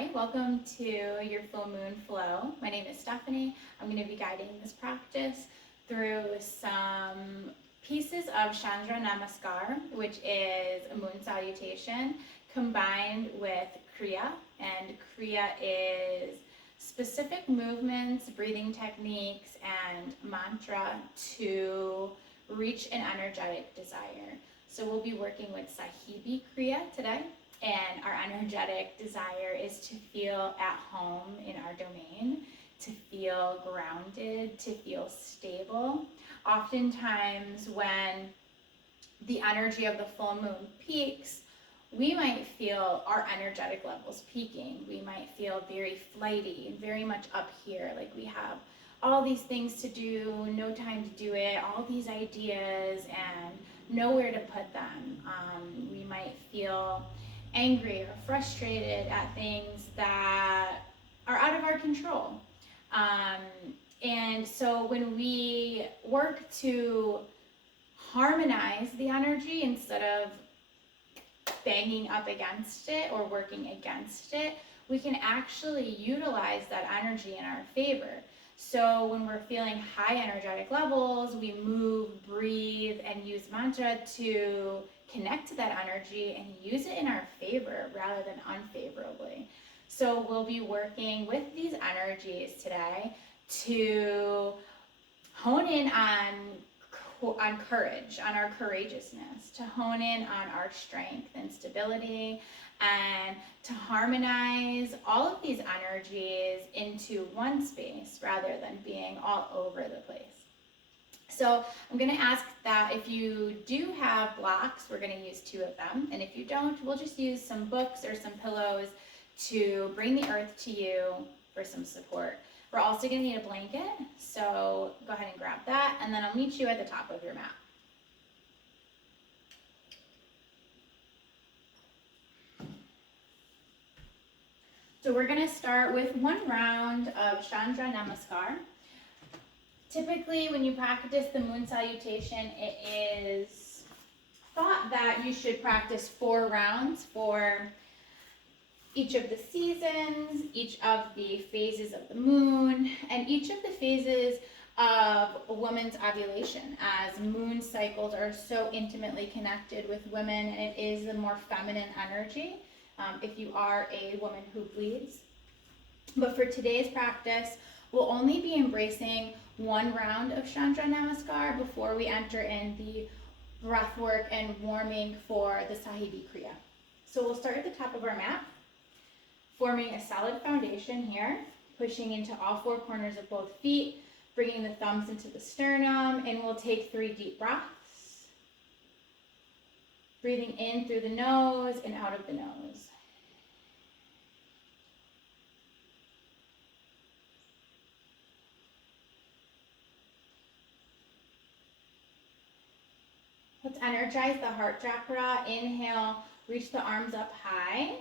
Hi, welcome to your full moon flow. My name is Stephanie. I'm going to be guiding this practice through some pieces of Chandra Namaskar, which is a moon salutation, combined with Kriya. And Kriya is specific movements, breathing techniques, and mantra to reach an energetic desire. So we'll be working with Sahibi Kriya today. And our energetic desire is to feel at home in our domain, to feel grounded, to feel stable. Oftentimes when the energy of the full moon peaks, we might feel our energetic levels peaking. We might feel very flighty, very much up here, like we have all these things to do, no time to do it, all these ideas, and nowhere to put them. We might feel angry or frustrated at things that are out of our control. And so when we work to harmonize the energy instead of banging up against it or working against it, we can actually utilize that energy in our favor. So when we're feeling high energetic levels, we move, breathe, and use mantra to connect to that energy and use it in our favor rather than unfavorably. So we'll be working with these energies today to hone in on courage, on our courageousness, to hone in on our strength and stability, and to harmonize all of these energies into one space rather than being all over the place. So I'm going to ask that if you do have blocks, we're going to use 2 of them. And if you don't, we'll just use some books or some pillows to bring the earth to you for some support. We're also going to need a blanket, so go ahead and grab that, and then I'll meet you at the top of your mat. So we're going to start with 1 round of Chandra Namaskar. Typically, when you practice the moon salutation, it is thought that you should practice 4 rounds for each of the seasons, each of the phases of the moon, and each of the phases of a woman's ovulation, as moon cycles are so intimately connected with women, and it is the more feminine energy if you are a woman who bleeds. But for today's practice, we'll only be embracing 1 round of Chandra Namaskar before we enter in the breath work and warming for the Sahibi Kriya. So we'll start at the top of our mat, forming a solid foundation here, pushing into all 4 corners of both feet, bringing the thumbs into the sternum, and we'll take 3 deep breaths. Breathing in through the nose and out of the nose. Let's energize the heart chakra. Inhale, reach the arms up high.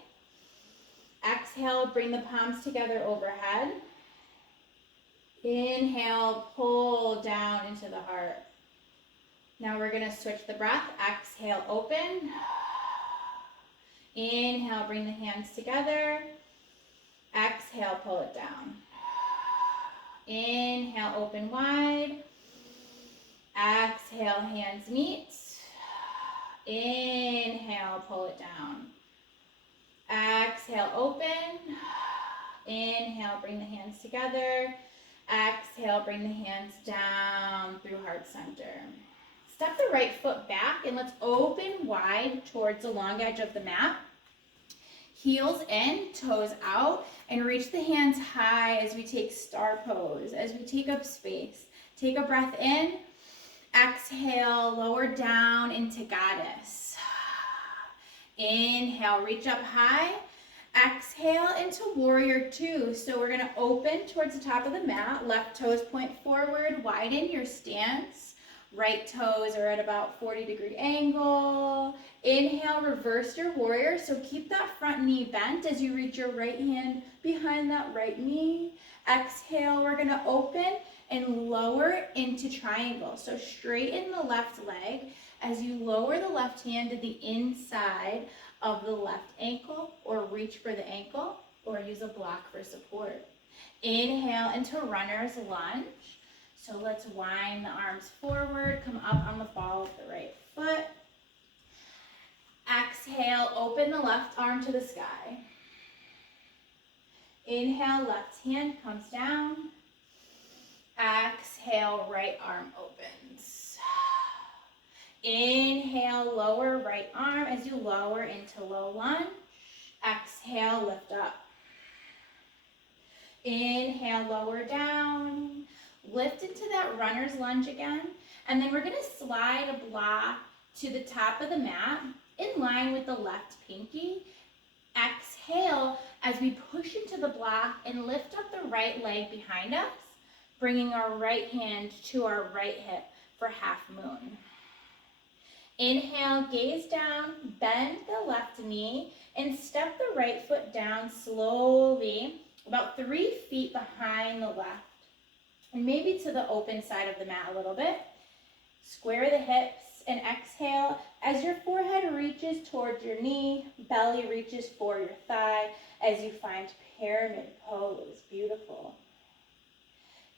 Exhale, bring the palms together overhead. Inhale, pull down into the heart. Now we're going to switch the breath. Exhale, open. Inhale, bring the hands together. Exhale, pull it down. Inhale, open wide. Exhale, hands meet. Inhale, pull it down. Exhale, open. Inhale, bring the hands together. Exhale, bring the hands down through heart center. Step the right foot back and let's open wide towards the long edge of the mat. Heels in, toes out, and reach the hands high as we take star pose, as we take up space. Take a breath in. Exhale, lower down into goddess. Inhale, reach up high. Exhale into warrior 2. So we're going to open towards the top of the mat. Left toes point forward. Widen your stance. Right toes are at about 40-degree angle. Inhale, reverse your warrior. So keep that front knee bent as you reach your right hand behind that right knee. Exhale, we're going to open and lower into triangle. So straighten the left leg as you lower the left hand to the inside of the left ankle, or reach for the ankle, or use a block for support. Inhale into runner's lunge. So let's wind the arms forward, come up on the ball of the right foot. Exhale, open the left arm to the sky. Inhale, left hand comes down. Exhale, right arm opens. Inhale, lower right arm as you lower into low lunge. Exhale, lift up. Inhale, lower down. Lift into that runner's lunge again. And then we're going to slide a block to the top of the mat in line with the left pinky. Exhale as we push into the block and lift up the right leg behind us, bringing our right hand to our right hip for half moon. Inhale, gaze down, bend the left knee, and step the right foot down slowly, about 3 feet behind the left, and maybe to the open side of the mat a little bit. Square the hips and exhale as your forehead reaches towards your knee, belly reaches for your thigh as you find pyramid pose. Beautiful.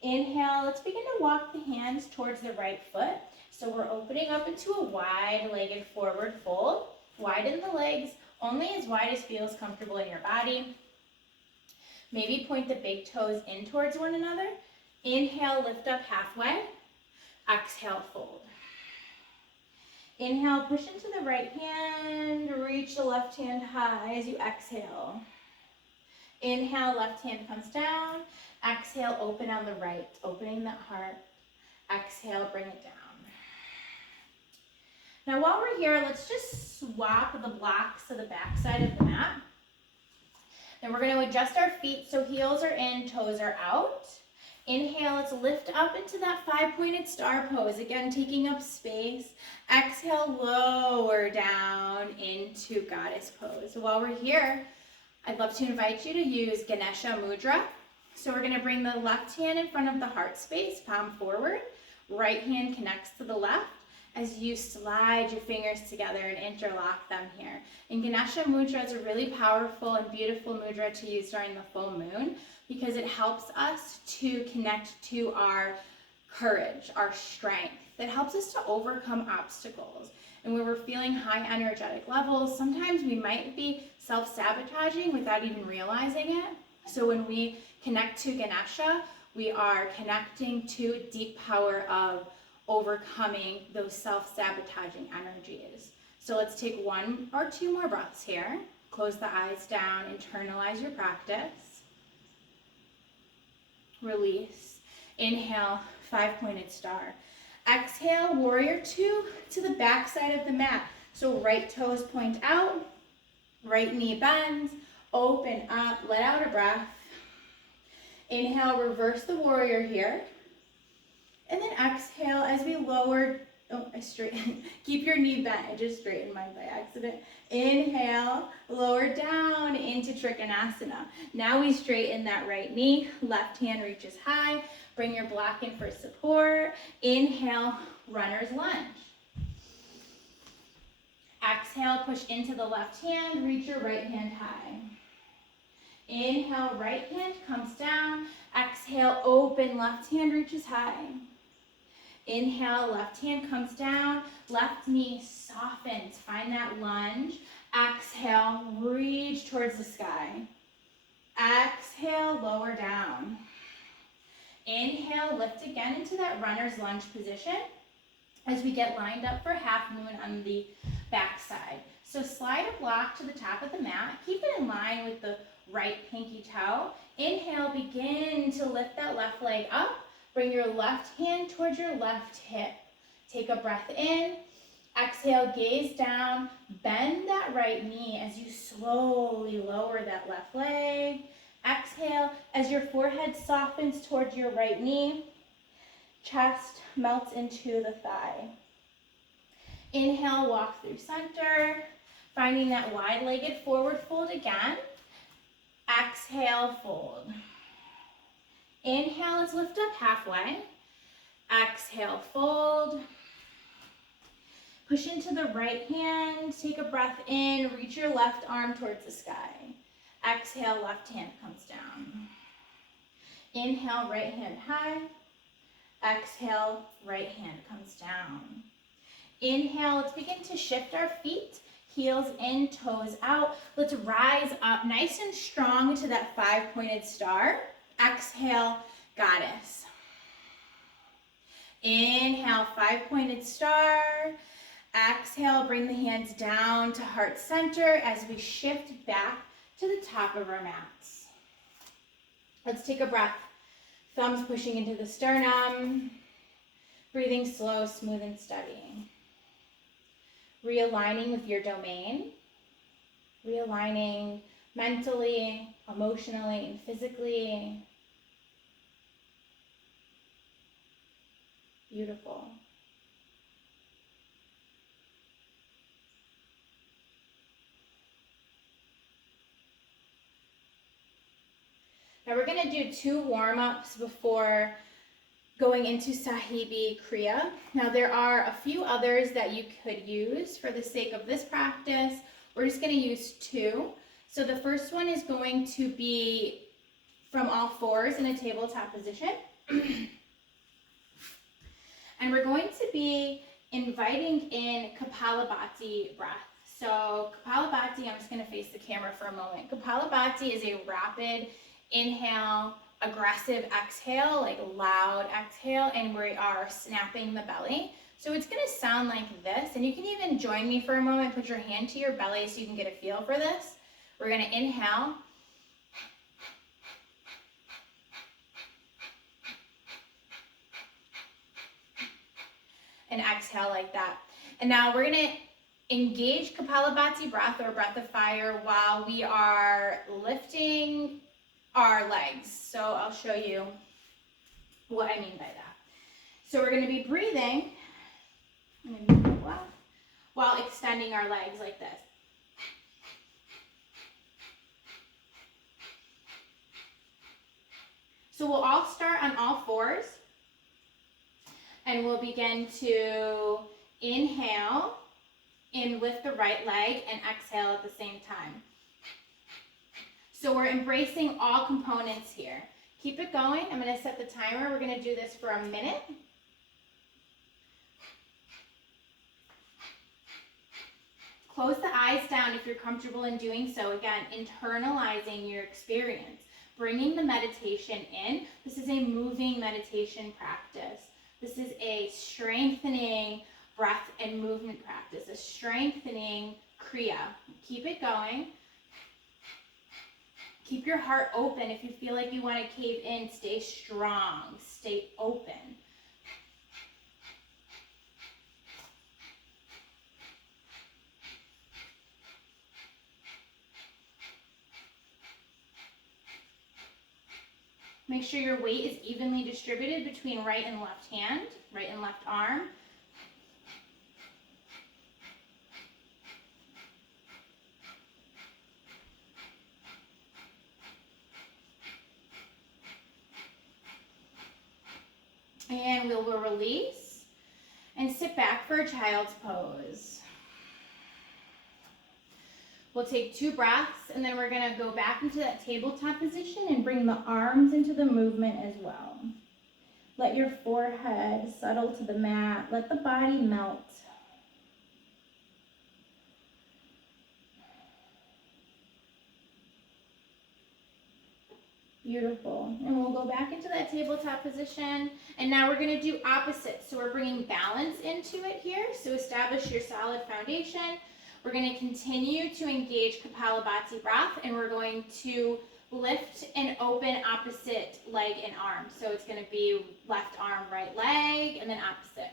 Inhale, let's begin to walk the hands towards the right foot. So we're opening up into a wide-legged forward fold. Widen the legs, only as wide as feels comfortable in your body. Maybe point the big toes in towards one another. Inhale, lift up halfway. Exhale, fold. Inhale, push into the right hand, reach the left hand high as you exhale. Inhale, left hand comes down. Exhale, open on the right, opening that heart. Exhale, bring it down. Now while we're here, let's just swap the blocks to the back side of the mat. Then we're going to adjust our feet so heels are in, toes are out. Inhale, let's lift up into that 5-pointed star pose. Again, taking up space. Exhale, lower down into goddess pose. So while we're here, I'd love to invite you to use Ganesha Mudra. So we're going to bring the left hand in front of the heart space, palm forward. Right hand connects to the left as you slide your fingers together and interlock them here. And Ganesha Mudra is a really powerful and beautiful mudra to use during the full moon because it helps us to connect to our courage, our strength. It helps us to overcome obstacles. And when we're feeling high energetic levels, sometimes we might be self-sabotaging without even realizing it. So when we connect to Ganesha, we are connecting to a deep power of overcoming those self-sabotaging energies. So let's take 1 or 2 more breaths here. Close the eyes down, internalize your practice. Release. Inhale, 5-pointed star. Exhale, warrior 2 to the back side of the mat. So right toes point out, right knee bends, open up, let out a breath. Inhale, reverse the warrior here. And then exhale as we lower, keep your knee bent. I just straightened mine by accident. Inhale, lower down into Trikonasana. Now we straighten that right knee, left hand reaches high. Bring your block in for support. Inhale, runner's lunge. Exhale, push into the left hand, reach your right hand high. Inhale, right hand comes down. Exhale, open, left hand reaches high. Inhale, left hand comes down, left knee softens. Find that lunge. Exhale, reach towards the sky. Exhale, lower down. Inhale, lift again into that runner's lunge position as we get lined up for half moon on the back side. So slide a block to the top of the mat. Keep it in line with the right pinky toe. Inhale, begin to lift that left leg up. Bring your left hand towards your left hip. Take a breath in. Exhale, gaze down. Bend that right knee as you slowly lower that left leg. Exhale as your forehead softens towards your right knee. Chest melts into the thigh. Inhale, walk through center. Finding that wide-legged forward fold again. Exhale, fold. Inhale, let's lift up halfway. Exhale, fold. Push into the right hand. Take a breath in. Reach your left arm towards the sky. Exhale, left hand comes down. Inhale, right hand high. Exhale, right hand comes down. Inhale, let's begin to shift our feet. Heels in, toes out. Let's rise up nice and strong to that 5-pointed star. Exhale, goddess. Inhale, 5-pointed star. Exhale, bring the hands down to heart center as we shift back to the top of our mats. Let's take a breath. Thumbs pushing into the sternum. Breathing slow, smooth, and steady. Realigning with your domain. Realigning mentally, emotionally, and physically. Beautiful. Now we're going to do 2 warm-ups before going into Sahibi Kriya. Now there are a few others that you could use for the sake of this practice. We're just going to use 2. So the first one is going to be from all fours in a tabletop position. And we're going to be inviting in Kapalabhati breath. So Kapalabhati, I'm just going to face the camera for a moment. Kapalabhati is a rapid inhale, aggressive exhale, like loud exhale, and we are snapping the belly. So it's going to sound like this, and you can even join me for a moment. Put your hand to your belly so you can get a feel for this. We're going to inhale. And exhale like that. And now we're going to engage Kapalabhati breath or breath of fire while we are lifting our legs. So I'll show you what I mean by that. So we're going to be breathing while extending our legs like this. So we'll all start on all fours. And we'll begin to inhale and lift the right leg and exhale at the same time. So we're embracing all components here. Keep it going. I'm going to set the timer. We're going to do this for a minute. Close the eyes down if you're comfortable in doing so. Again, internalizing your experience, bringing the meditation in. This is a moving meditation practice. This is a strengthening breath and movement practice, a strengthening kriya. Keep it going. Keep your heart open. If you feel like you want to cave in, stay strong, stay open. Make sure your weight is evenly distributed between right and left hand, right and left arm. And we will release and sit back for a child's pose. We'll take 2 breaths, and then we're going to go back into that tabletop position and bring the arms into the movement as well. Let your forehead settle to the mat. Let the body melt. Beautiful. And we'll go back into that tabletop position. And now we're going to do opposites. So we're bringing balance into it here. So establish your solid foundation. We're going to continue to engage Kapalabhati breath, and we're going to lift and open opposite leg and arm. So it's going to be left arm, right leg, and then opposite.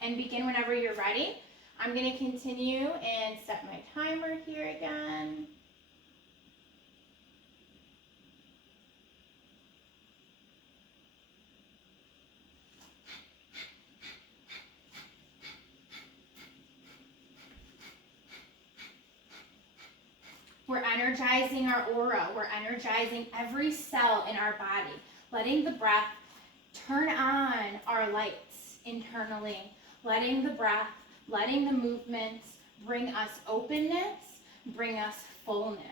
And begin whenever you're ready. I'm going to continue and set my timer here again. We're energizing our aura. We're energizing every cell in our body, letting the breath turn on our lights internally, letting the breath letting the movements bring us openness, bring us fullness.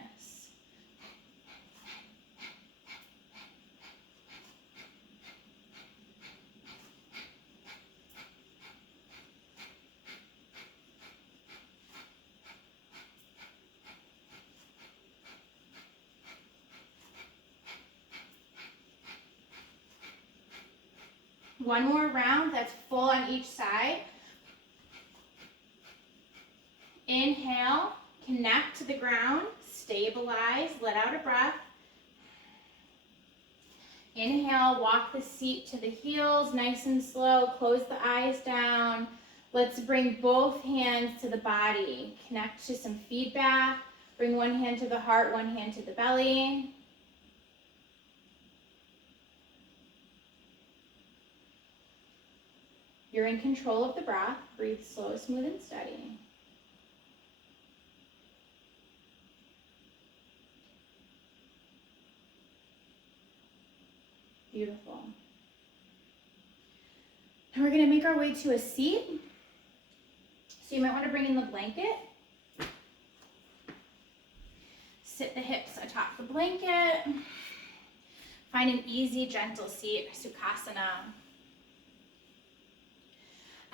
One more round that's full on each side. Inhale, connect to the ground, stabilize, let out a breath. Inhale, walk the seat to the heels, nice and slow, close the eyes down. Let's bring both hands to the body. Connect to some feedback. Bring one hand to the heart, one hand to the belly. You're in control of the breath. Breathe slow, smooth, and steady. Beautiful. And we're gonna make our way to a seat. So you might want to bring in the blanket. Sit the hips atop the blanket. Find an easy, gentle seat, Sukhasana.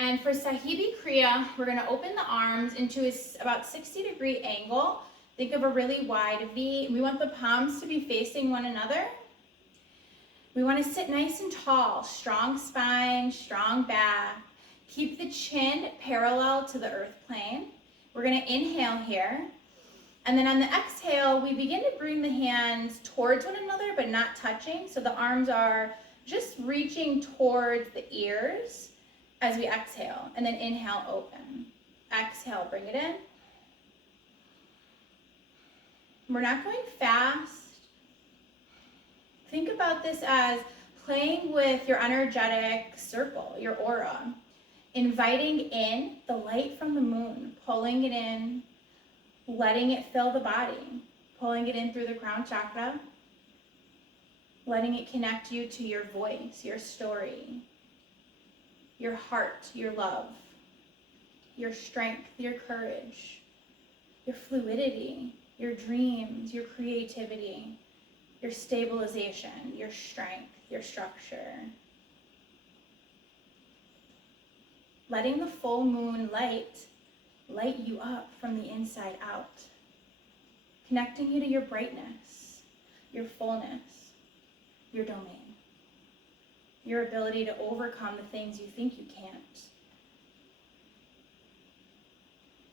And for Sahibi Kriya, we're gonna open the arms into about 60-degree angle. Think of a really wide V. We want the palms to be facing one another. We want to sit nice and tall, strong spine, strong back. Keep the chin parallel to the earth plane. We're going to inhale here. And then on the exhale, we begin to bring the hands towards one another, but not touching. So the arms are just reaching towards the ears as we exhale. And then inhale, open. Exhale, bring it in. We're not going fast. Think about this as playing with your energetic circle, your aura. Inviting in the light from the moon, pulling it in, letting it fill the body, pulling it in through the crown chakra, letting it connect you to your voice, your story, your heart, your love, your strength, your courage, your fluidity, your dreams, your creativity, your stabilization, your strength, your structure. Letting the full moon light you up from the inside out. Connecting you to your brightness, your fullness, your domain. Your ability to overcome the things you think you can't.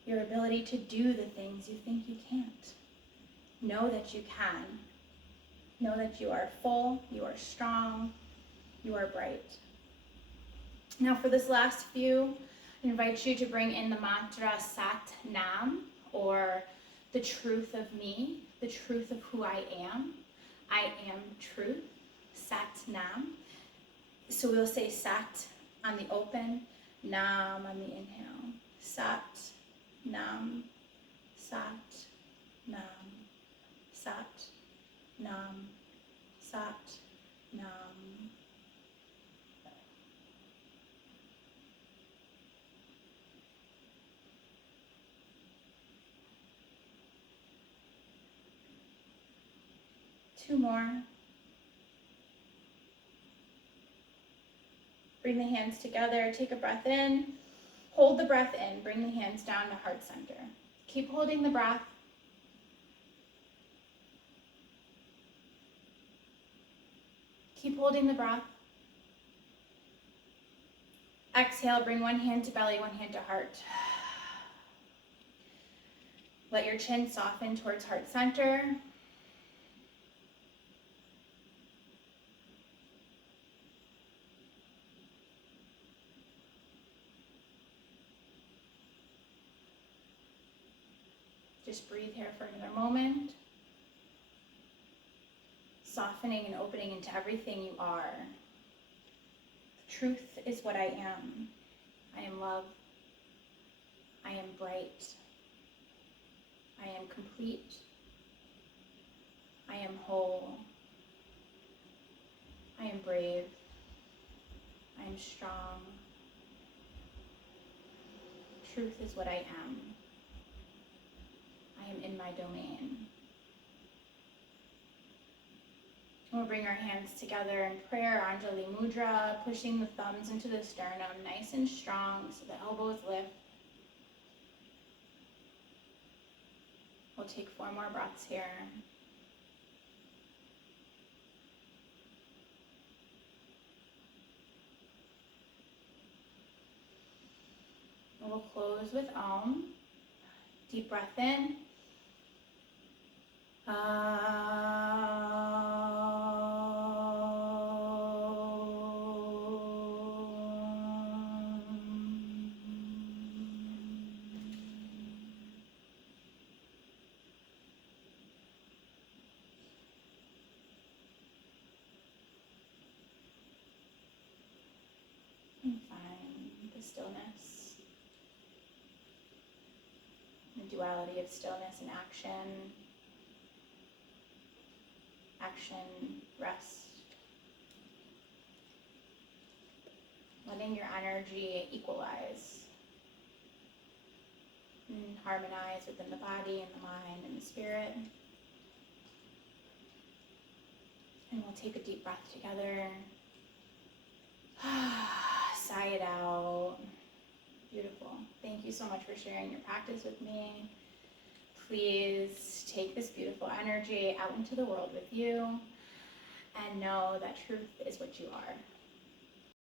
Your ability to do the things you think you can't. Know that you can. Know that you are full, you are strong, you are bright. Now for this last few, I invite you to bring in the mantra Sat Nam, or the truth of me, the truth of who I am. I am truth, Sat Nam. So we'll say Sat on the open, Nam on the inhale. Sat, Nam, Sat, Nam, Sat, Nam, Sat, Nam. Two more. Bring the hands together, take a breath in, hold the breath in, bring the hands down to heart center. Keep holding the breath. Keep holding the breath. Exhale, bring one hand to belly, one hand to heart. Let your chin soften towards heart center. Just breathe here for another moment. Softening and opening into everything you are. The truth is what I am. I am love. I am bright. I am complete. I am whole. I am brave. I am strong. Truth is what I am. I am in my domain. We'll bring our hands together in prayer, Anjali Mudra, pushing the thumbs into the sternum, nice and strong, so the elbows lift. We'll take 4 more breaths here. And we'll close with Om. Deep breath in. And find the stillness, the duality of stillness and action. Action, rest. Letting your energy equalize and harmonize within the body and the mind and the spirit. And we'll take a deep breath together. Sigh it out. Beautiful. Thank you so much for sharing your practice with me. Please take this beautiful energy out into the world with you and know that truth is what you are.